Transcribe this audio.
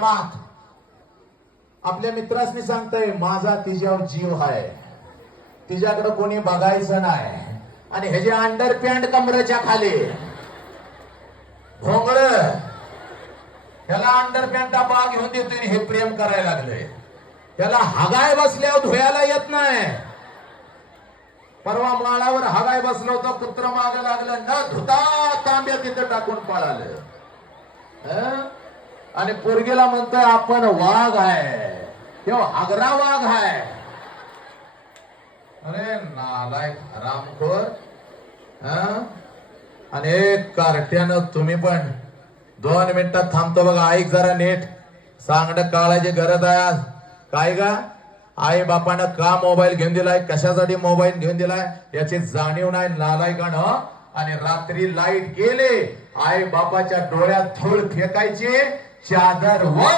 मात. आपल्या मित्रासनी सांगतय माझा तिच्यावर जीव आहे तिच्याकडे कोणी बघायचं नाही. आणि ह्याचे अंडर पॅन्ट कमरेच्या खाली भोंगळ ह्याला अंडर पॅन्टा बा घेऊन देतोय हे प्रेम करायला लागले. त्याला हगाय बसल्यावर धुयाला येत नाही. परवा माळावर हगाय बसलो होतो कुत्र माग लागलं. न धुता तांब्या तिथं टाकून पळालं. आणि पोरगीला म्हणतोय आपण वाघ आहे. किंवा आग्रा वाघ आहे. अरे नालायक रामखोर आणि एक कार्ट्यानं तुम्ही पण दोन मिनिटात थांबतो बघा. ऐक जरा नीट. सांगणं काळाची गरज आहे आज. काय का आई बापानं का मोबाईल घेऊन दिलाय? कशासाठी मोबाईल घेऊन दिलाय? याची जाणीव नाही नालायकानं. आणि रात्री लाइट गेले. आई बापाच्या डोळ्यात धूळ फेकायची. चादर वर